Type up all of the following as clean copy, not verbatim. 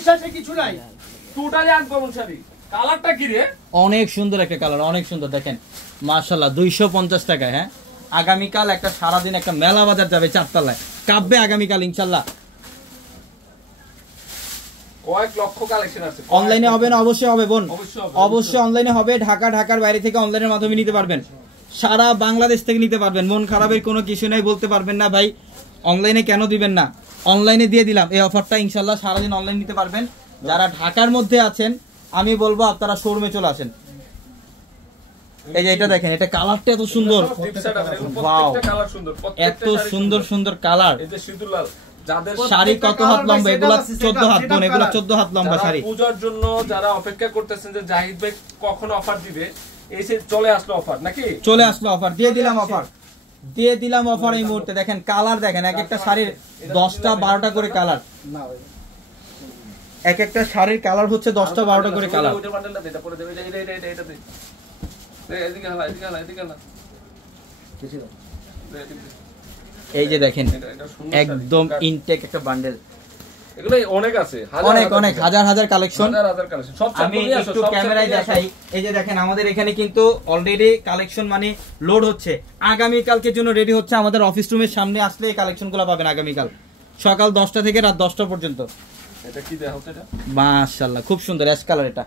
অবিশ্বাসে কিছু নাই, totally uncommon sari. কালারটা কি রে? অনেক সুন্দর একটা কালার, অনেক সুন্দর দেখেন মাশাআল্লাহ। 250 টাকায়। হ্যাঁ, আগামীকাল একটা সারাদিন একটা মেলা বাজার যাবে চারতলায়, কাব্যে আগামীকাল ইনশাল্লাহ। কয়েক লক্ষ কালেকশন আছে। অনলাইনে হবে না? অবশ্যই হবে বোন, অবশ্যই অবশ্যই অনলাইনে হবে। ঢাকার বাইরে থেকে অনলাইনের মাধ্যমে নিতে পারবেন, সারা বাংলাদেশ থেকে নিতে পারবেন। মন খারাপের কোনো কিছু নাই, বলতে পারবেন না ভাই অনলাইনে কেন দিবেন না, অনলাইনে দিয়ে দিলাম এই অফারটা ইনশাল্লাহ। সারাদিন অনলাইন নিতে পারবেন। যারা ঢাকার মধ্যে আছেন আমি বলবো আপনারা শোরুমে চলে আসেন। এই যে এটা দেখেন, এটা কালারটা এত সুন্দর, ওয়াও এত সুন্দর সুন্দর কালার। এই যে সিঁদুর লাল, যাদের শাড়ি কত হাত লম্বা? এগুলা 14 হাত বোন, এগুলা 14 হাত লম্বা শাড়ি। পূজার জন্য যারা অপেক্ষা করতেছেন যে জাহিদ ভাই কখন অফার দিবে, এসে চলে আসলো অফার নাকি? চলে আসলো অফার, দিয়ে দিলাম অফার, দিয়ে দিলাম অফার এই মুহূর্তে। দেখেন কালার দেখেন, এক একটা শাড়ির 10টা 12টা করে কালার, এক একটা শাড়ির কালার হচ্ছে 10টা 12টা করে কালার। এই যে দেখেন একদম ইনটেক একটা বান্ডেল, এগুলো অনেক আছে, অনেক অনেক হাজার হাজার কালেকশন। সব আমি একটু ক্যামেরায় দেখাই। এই যে দেখেন আমাদের এখানে কিন্তু অলরেডি কালেকশন মানে লোড হচ্ছে, আগামী কালকের জন্য রেডি হচ্ছে। আমাদের অফিস রুমের সামনে আসলে এই কালেকশনগুলো পাবেন আগামীকাল সকাল 10টা থেকে রাত 10টা পর্যন্ত। এটা কি দেখাও এটা? মাশাআল্লাহ খুব সুন্দর অ্যাশ কালার, এটা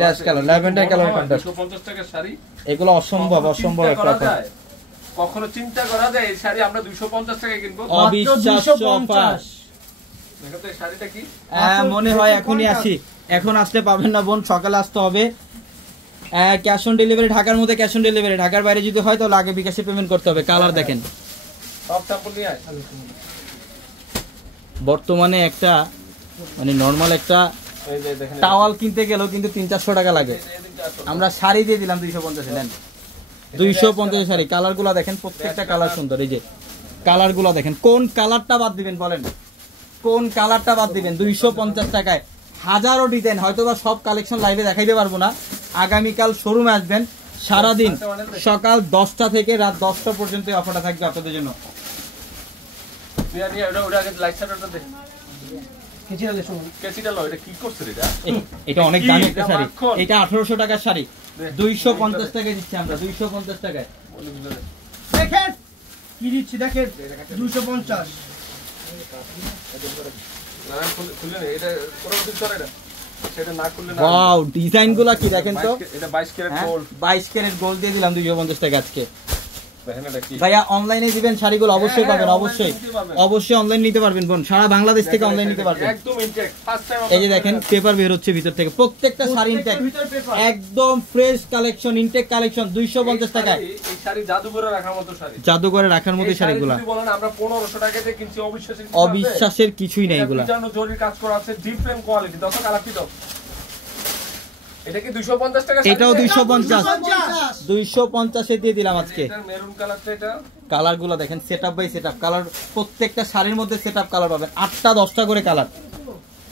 অ্যাশ কালার, ল্যাভেন্ডার কালার। 250 টাকার শাড়ি, এগুলো অসম্ভব অসম্ভব একটা অফার। কখনো চিন্তা করা যায় এই শাড়ি আমরা 250 টাকায় কিনবো? অবিশ্বাস্য অফার। দেখো তো এই শাড়িটা কি, মনে হয় এখনই আসি, এখন আসলে পাবেন না বোন, সকালে আসতে হবে। ক্যাশ অন ডেলিভারি, ঢাকার মধ্যে ক্যাশ অন ডেলিভারি, ঢাকার বাইরে যদি হয় তাহলে আগে বিকাশে পেমেন্ট করতে হবে। কালার দেখেন, সব স্যাম্পল নিয়ে আয়। বর্তমানে একটা মানে নরমাল একটা টাওয়াল কিনতে গেলেও কিন্তু 300-400 টাকা লাগে, আমরা শাড়ি দিয়ে দিলাম 250 নেন। 250 শাড়ি, কালার গুলা দেখেন, প্রত্যেকটা কালার সুন্দর। এই যে কালার গুলা দেখেন, কোন কালারটা বাদ দিবেন বলেন, কোন কালারটা বাদ দিবেন? 250 টাকায় হাজারো ডিজাইন, হয়তো বা সব কালেকশন লাইভে দেখাইতে পারবো না। আগামীকাল শোরুমে আসবেন, সারাদিন সকাল 10টা থেকে রাত 10টা পর্যন্ত অফারটা থাকবে আপনাদের জন্য। এটা অনেক দামি একটা শাড়ি, এটা 1800 টাকার শাড়ি, 250 টাকায় দিচ্ছি আমরা, 250 টাকায়। দেখেন কি দিচ্ছি, দেখেন 250। ওয়াও, ডিজাইনগুলো কি দেখেন তো, এটা 22 ক্যারেট গোল্ড, 22 ক্যারেট গোল্ড দিয়ে দিলাম 250 টাকা আজকে। ভাইয়া অনলাইনে দিবেন শাড়িগুলো, অবশ্যই পাবেন, অবশ্যই অবশ্যই অনলাইন নিতে পারবেন বোন, সারা বাংলাদেশ থেকে অনলাইন নিতে পারবেন। একদম ইনটেক, ফার্স্ট টাইম। এই যে দেখেন পেপার বের হচ্ছে ভিতর থেকে, প্রত্যেকটা শাড়ি ইনটেক, একদম ফ্রেশ কালেকশন, ইনটেক কালেকশন, 250 টাকায়। এই শাড়ি জাদুঘরে রাখার মতো শাড়ি, জাদুঘরে রাখার মতো শাড়িগুলো। যদি বলেন আমরা 1500 টাকাতে কিনছি, অবিশ্বাসের কিছুই নাই এগুলা। এটা জরির কাজ করা আছে, ডিফারেন্ট কোয়ালিটি। দেখো কালার কি দাও, এটা কি 250 টাকা? এটাও 250, 250 এ দিয়ে দিলাম আজকে। এটা মেরুন কালারটা, এটা কালারগুলো দেখেন, সেটআপ বাই সেটআপ কালার, প্রত্যেকটা শাড়ির মধ্যে সেটআপ কালার পাবেন, 8টা 10টা করে কালার।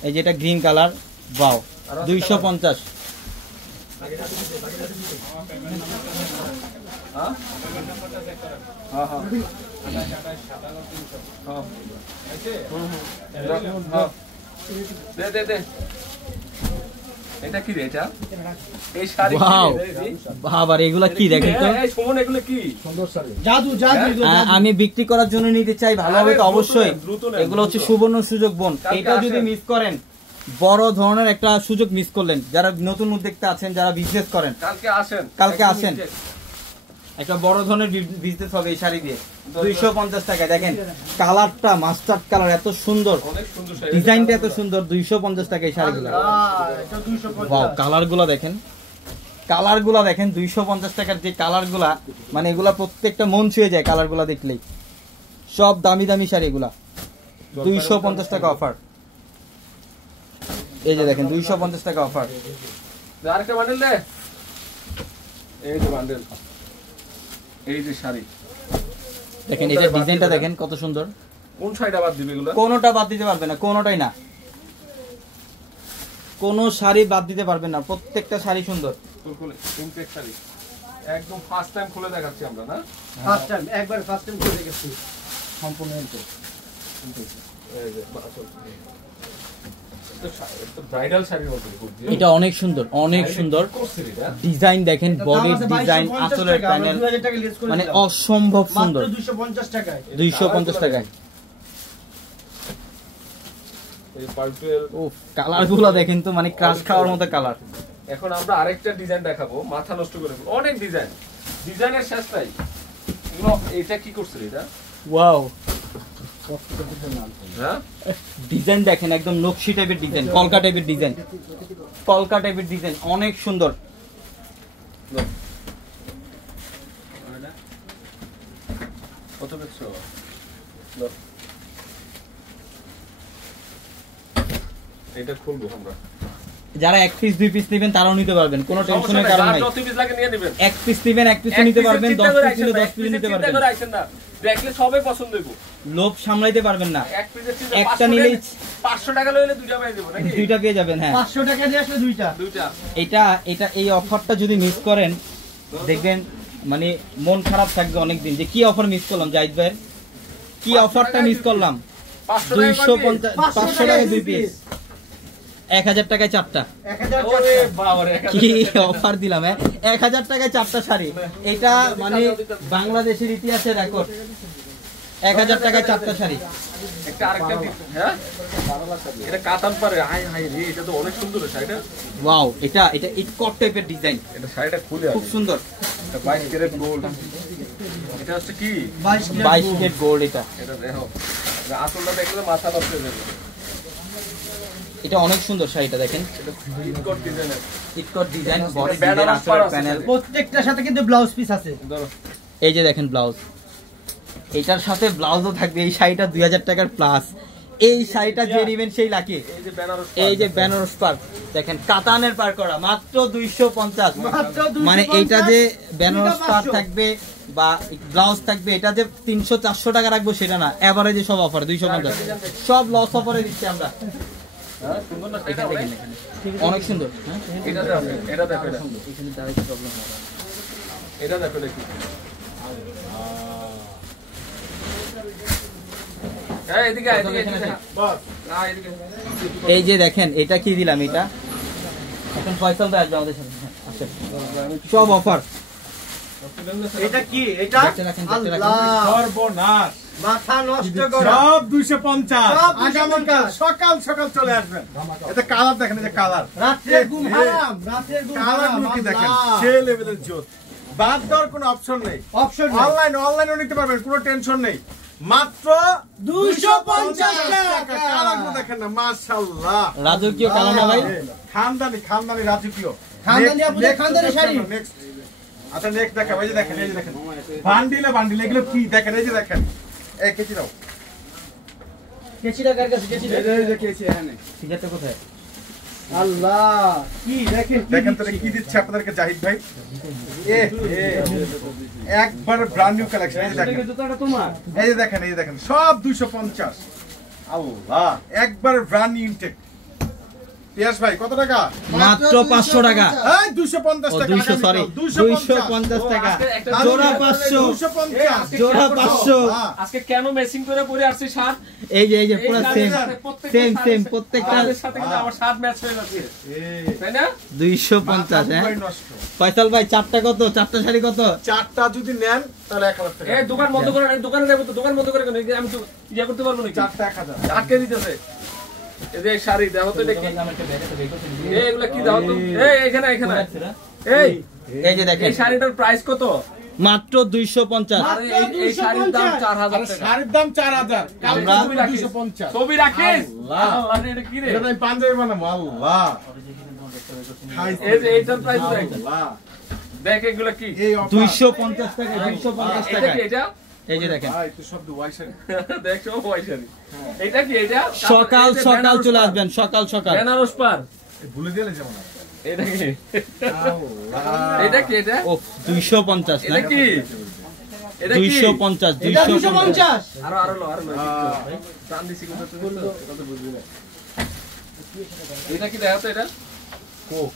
এই যে এটা গ্রিন কালার, ওয়াও 250। হ্যাঁ হ্যাঁ দে দে দে। এটা কি রে? এটা এই শাড়ি, ওয়াও বাবা রে, এগুলা কি দেখেন তো, এই সুমন এগুলো কি সুন্দর শাড়ি, জাদু জাদু। আমি বিক্রি করার জন্য নিতে চাই, ভালো হবে তো অবশ্যই। এগুলো হচ্ছে সুবর্ণ সুযোগ বোন, এটা যদি মিস করেন বড় ধরনের একটা সুযোগ মিস করলেন। যারা নতুন উদ্যোক্তা আছেন, যারা বিজনেস করেন, কালকে আসেন, একটা বড় ধরনের বিজনেস হবে এই শাড়ি দিয়ে। 250 টাকা। দেখেন কালারটা মাস্টার্ড কালার, এত সুন্দর, ডিজাইনটা এত সুন্দর, 250 টাকা এই শাড়িগুলো। ওয়াও, কালারগুলো দেখেন, কালারগুলো দেখেন, 250 টাকার যে কালারগুলা, মানে এগুলা প্রত্যেকটা মন ছুঁয়ে যায় কালারগুলা দেখলেই। সব দামি দামি শাড়ি এগুলা, 250 টাকা অফার। এই যে দেখেন 250 টাকা অফার। আরেকটা বান্ডেল দে, এই যে বান্ডেল, এই যে শাড়ি দেখেন, এটা ডিজাইনটা দেখেন কত সুন্দর। কোন শাড়িটা বাদ দিবে? এগুলো কোনোটা বাদ দিতে পারবে না, কোনোটাই না, কোনো শাড়ি বাদ দিতে পারবেন না, প্রত্যেকটা শাড়ি সুন্দর। ইনটেক শাড়ি, একদম ফার্স্ট টাইম খুলে দেখাচ্ছি আমরা, না ফার্স্ট টাইম, একবার ফার্স্ট টাইম খুলে দেখাচ্ছি সম্পূর্ণ ইনটেক। এই যে ব্রাইডাল শাড়ির মতো এটা অনেক সুন্দর, অনেক সুন্দর ডিজাইন। দেখেন বডির ডিজাইন, আঁচলের প্যানেল, মানে অসম্ভব সুন্দর। 250 টাকায় 250 টাকায়। এই পার্পল ও কালার গুলো দেখেন তো, মানে ক্রাশ খাওয়ার মতো কালার। এখন আমরা আরেকটা ডিজাইন দেখাবো, মাথা নষ্ট করে দেবো। অনেক ডিজাইন, ডিজাইনের শেষ নাই। এটা কি করছে এটা? ওয়াও, হ্যাঁ ডিজাইন দেখেন একদম নকশি টাইপের ডিজাইন, কলকা টাইপের ডিজাইন, কলকা টাইপের ডিজাইন, অনেক সুন্দর। কত বেচছো? এটা খুলবো আমরা। যারা এক পিস 2 পিস নেবেন তারাও নিতে পারবেন, কোনো টেনশনের কারণ নাই। যত পিস লাগে নিয়ে নেবেন। এক পিস নেবেন, এক পিস নিতে পারবেন, 10 পিস নিলে 10 পিস নিতে পারবেন। চিন্তা করে আইছেন না, দেখলে সবাই পছন্দ হইব। লোভ সামলাইতে পারবেন না। এক পিসের চিন্তা একটা নিলেই 500 টাকা লইলে দুইটা পেয়ে দেব নাকি? দুইটা পেয়ে যাবেন। হ্যাঁ, 500 টাকা দিয়ে আসলে দুইটা। এটা এই অফারটা যদি মিস করেন দেখবেন মানে মন খারাপ থাকবে অনেকদিন, যে কি অফার মিস করলাম। জাহিদ ভাই কি অফারটা মিস করলাম। 250 500 টাকায় 2 পিস, 1000 টাকায় 4টা। 1000 ওরে বাবা রে, কি অফার দিলাম! 1000 টাকায় 4টা শাড়ি, এটা মানে বাংলাদেশের ইতিহাসে রেকর্ড। 1000 টাকায় 4টা শাড়ি। একটা আরেকটা দিন, হ্যাঁ এটা কাতান পারে। হাই হাই রে, এটা তো অনেক সুন্দর শাড়িটা। ওয়াও, এটা ইটকট টাইপের ডিজাইন, এটা শাড়িটা খুলে খুব সুন্দর। এটা 22 ক্যারেট গোল্ড। এটা হচ্ছে কি 22 ক্যারেট গোল্ড। এটা দেখো, আসলটা দেখলে মাথা নষ্ট হয়ে যাবে। এটা অনেক সুন্দর শাড়িটা দেখেন, এটা ইটকট ডিজাইনের। ইটকট ডিজাইন, বডি ব্যানার ডিজাইন, অফার আঁচলের আছে। প্যানেল। প্রত্যেকটার সাথে কিন্তু ব্লাউজ পিস আছে। ধরো এই যে দেখেন ব্লাউজ, এটার সাথে ব্লাউজও থাকবে। এই শাড়িটা 2000 টাকার প্লাস। এই শাড়িটা যে নেবেন সেই লাকি। এই যে বেনারস, এই যে বেনারস পার দেখেন, কাতানের পার করা, মাত্র 250। মাত্র 250, মানে এইটা যে বেনারস পার 500 থাকবে বা ব্লাউজ থাকবে, এটা যে 300-400 টাকা রাখবো সেটা না, এভারেজে সব অফার 250। সব লস অফারে দিচ্ছি আমরা। হ্যাঁ সুন্দর না এটা? দেখেন দেখেন, অনেক সুন্দর। হ্যাঁ, এটা দেখো, এটা দেখো, এটা এখানে দাঁড়াইতে প্রবলেম হবে। এটা দেখো দেখি। এই এদিকে আয়, এদিকে এদিকে বস। না এদিকে। এই যে দেখেন, এটা কি দিলাম, এটা এখন ফয়সাল ভাই আসবে আমাদের সাথে। হ্যাঁ, আসেন। সব অফার। এটা কি? এটা দেখতে রাখেন, দেখতে রাখেন। আল্লাহ, সর্বনাশ, মাথা নষ্ট করা। সব 250। সব আগামীকাল সকাল সকাল চলে আসবেন। এতে কালার দেখেন, এই যে কালার, রাতে ঘুম হারাম, রাতে ঘুম কালার হারাম। গুলো কি দেখেন, আল্লাহ, সে লেভেলের জোত। বাদ দেওয়ার কোনো অপশন নেই। অপশন নেই। অনলাইনেও নিতে পারবেন, কোনো টেনশন নেই। মাত্র 250 টাকা। কালার গুলো দেখেন না, মাশাআল্লাহ। রাজকীয় কালার না ভাই? খানদানি রাজকীয়। খানদানি আপুদের Next খানদানি দেখাবো, শাড়ি। next। আচ্ছা নেক্সট দেখাবো, এই যে দেখেন, এই যে দেখেন বান্ডিলে এগুলো কি দেখেন, এই যে দেখেন, এই কেচি দাও, কেচিটা কার কাছে? কেচিটা। এই যে কেচি এখানে। সিগারেটটা কোথায়? আল্লাহ, কি দেখেন, কি দেখেন তো দিচ্ছি। কি দিচ্ছে আপনাদেরকে জাহিদ ভাই। একবার ব্র্যান্ড নিউ কালেকশন। এই যে দেখেন, এই যে দেখেন, এই যে দেখেন, সব 250। আল্লাহ, একবার ব্র্যান্ড নিউ ইনটেক। পিয়াস ভাই কত টাকা? মাত্র 500 টাকা। এই 250 ও টাকা। 200, সরি 250 টাকা। জোড়া 500, 250। জোড়া 500। আজকে কেন মেসিং করে পরে আসছে শার্ট? এই যে পুরো সেম প্রত্যেকটা আমাদের সাথে কিন্তু আমার শার্ট ম্যাচ হয়ে যাচ্ছে, তাই না? 250। হ্যাঁ ভাই নষ্ট। ফয়সাল ভাই, 4টা কত? 4টা শাড়ি কত? চারটা যদি নেন তাহলে 1000 টাকা। এই দোকান বন্ধ করে, দোকানে যাবো তো, দোকান বন্ধ করে কেন? আমি তো ইয়া করতে পারবো নাকি? চারটা 1000। আটকে দিতেছে। এই যে শাড়ি দেখো তো, এটা কি? এই এগুলা কি দাও তো? এই এখানে এই যে দেখেন, এই শাড়িটার প্রাইস কত? মাত্র 250। আরে এই শাড়ির দাম 4000 আরে টাকা। শাড়ির দাম 4000। আমরা ছবি রাখিস। 250। ছবি রাখিস। আল্লাহ। আল্লাহ রে, এটা কি রে? এটা আমি পাঞ্জাবি বানাবো। আল্লাহ, এই যে এইটার প্রাইস দেখ। আল্লাহ। দেখ এগুলা কি? এই অফার। 250 টাকা, 250 এটা টাকা। কি এটা? এই যে দেখেন, ভাই তো সব দুয়াই শাড়ি। দেখ সব white শাড়ি। এটা কি এটা? সকাল এই যে সকাল বেনারস চলে পাড়। আসবেন, সকাল সকাল। বেনারস পার। এই ভুলে দিলে যেমন। এটা কি? আল্লাহ। এটা কি এটা? ও 250 না, এটা কি? এটা কি? 250, এটা 250। 250। আরো লো। দাম দিছি কত তুমি তো কত বুঝবি না। এটা কি দেখো তো এটা? কোক।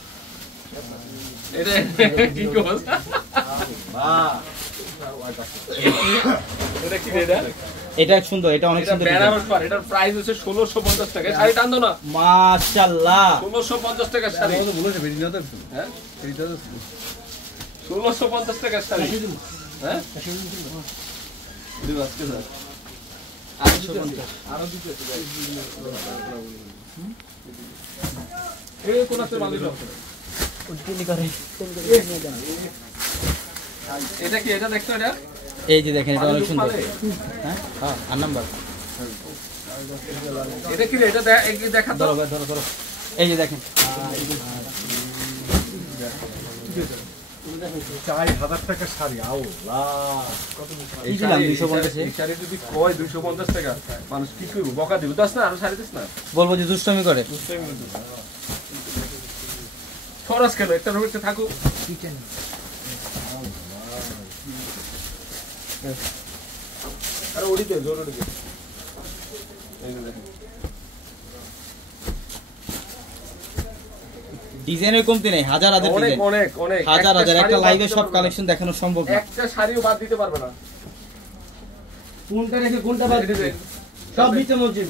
এটা কি কোস? বাহ। এটা কি রে এটা? এটা সুন্দর, এটা অনেক এটা সুন্দর বেনারস পার, এটার প্রাইস হচ্ছে 1650 টাকা। শাড়ি টান দাও না, মাশাআল্লাহ 1650 টাকার শাড়ি। হ্যাঁ 1650 টাকার শাড়ি। হ্যাঁ দিও আজকে স্যার 850 আরো দিতে এই কোন আছে বালি দাও। এটা কি, এটা দেখছো এটা? এই যে দেখেন, এটা অনেক সুন্দর। হ্যাঁ হ্যাঁ, আর নাম্বার এটা কি রে? এটা দেখা তো। ধরো ভাই, ধরো ধরো। এই যে দেখেন 4000 টাকার শাড়ি। আল্লাহ, এই দিলাম 250 এ। এই শাড়ি যদি কয় 250 টাকা, মানুষ কি করবে? বকা দিবে। দাস না, আরো শাড়ি দিস না। বলবো যে দুষ্টমি করে। খরচ কেন, একটা রুমে থাকুক। আরে ওড়িতে জোর ওড়িতে। এই যে দেখেন ডিজাইনের কমতি নেই, হাজার হাজার অনেক ডিজাইন, অনেক অনেক হাজার হাজার। একটা শাড়িও লাইভে বাদ সব দিতে কালেকশন দেখানো সম্ভব পারবে না। না। একটা শাড়িও বাদ দিতে পারবে না। কোনটা রেখে কোনটা বাদ দিবে? সব নিচে মজিব,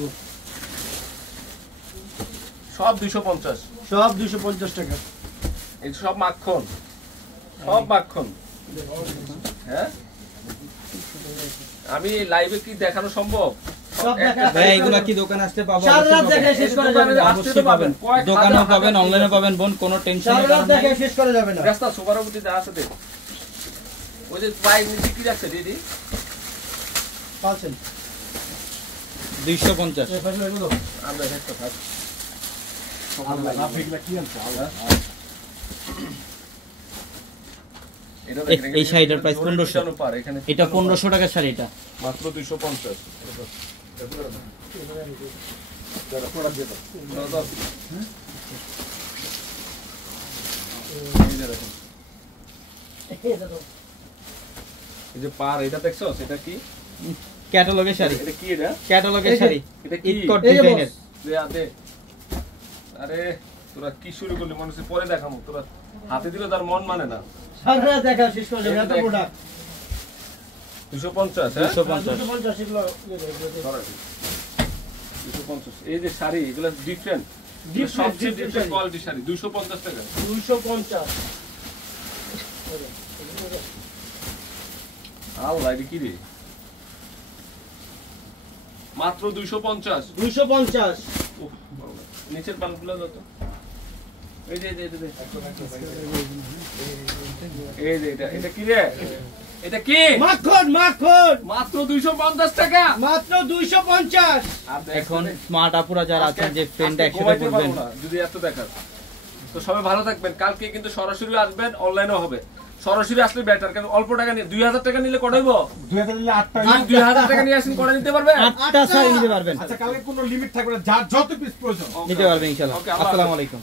সব 250, সব 250 টাকা। এই সব মাখন, সব মাখন। হ্যাঁ আমি লাইভে কি দেখানো সম্ভব? সব দেখা ভাই এগুলা কি দোকানে আসতে পাবো? সারা রাত দেখে শেষ করা যাবে না। অবশ্যই পাবেন, দোকানেও পাবেন, অনলাইনে পাবেন বোন, কোনো টেনশন সারা রাত দেখে শেষ করা যাবে না। রাস্তা সুপারবতী যা আছে দেখ, ওই যে বাইক নিচে কি রাখছে দিদি? পাচ্ছেন 250। আমরা একটা থাক আল্লাহ, আপনি কি আনছো? আল্লাহ, এটা দেখেন, এই শাড়িটার প্রাইস 1500। পার এখানে এটা 1500 টাকার শাড়ি, এটা মাত্র 250। এই যে পার, এটা দেখছো? এটা কি ক্যাটালগের শাড়ি, এটা কি এটা? ক্যাটালগের শাড়ি, এটা কি? ইটকট এই যে ডিজাইনের। দে দে। আরে তোরা কি শুরু করলি? মানুষের পরে দেখামো, তোরা হাতে দিলে তার মন মানে না। সারা রাত দেখা শেষ করা যাবে না। এত প্রোডাক্ট 250, হ্যাঁ 250। 250 এগুলো 250। এই যে শাড়ি, এগুলো ডিফারেন্ট, সবচেয়ে ডিফারেন্ট কোয়ালিটি শাড়ি। 250 টাকা। 250। আল্লাহ, এটা কি রে? মাত্র 250। 250। উফ, বাবা। নিচের পানগুলো যত এই যে এই যে এটা কি রে? এটা কি? মাখন মাখন মাত্র 250 টাকা। মাত্র 250। এখন স্মার্ট আপুরা যারা আছেন, যে ফ্রেন্ড একসাথে ঘুমাইতে করবেন, পারবো না যদি এত দেখার। তো সবাই ভালো থাকবেন। কালকে কিন্তু সরাসরি আসবেন, অনলাইনেও হবে। সরাসরি আসলে বেটার, কারণ অল্প টাকা নিয়ে 2000 টাকা নিলে কটাইব? 2000 নিলে 8টা। 2000 টাকা নিয়ে আসেন, কটা নিতে পারবেন? 8টা শাড়ি নিতে পারবেন, আচ্ছা, কালকে কোনো লিমিট থাকবে না, যার যত পিস প্রয়োজন নিতে পারবেন ইনশাআল্লাহ। ওকে, আল্লাহ আসসালামু হাফেজ। আলাইকুম।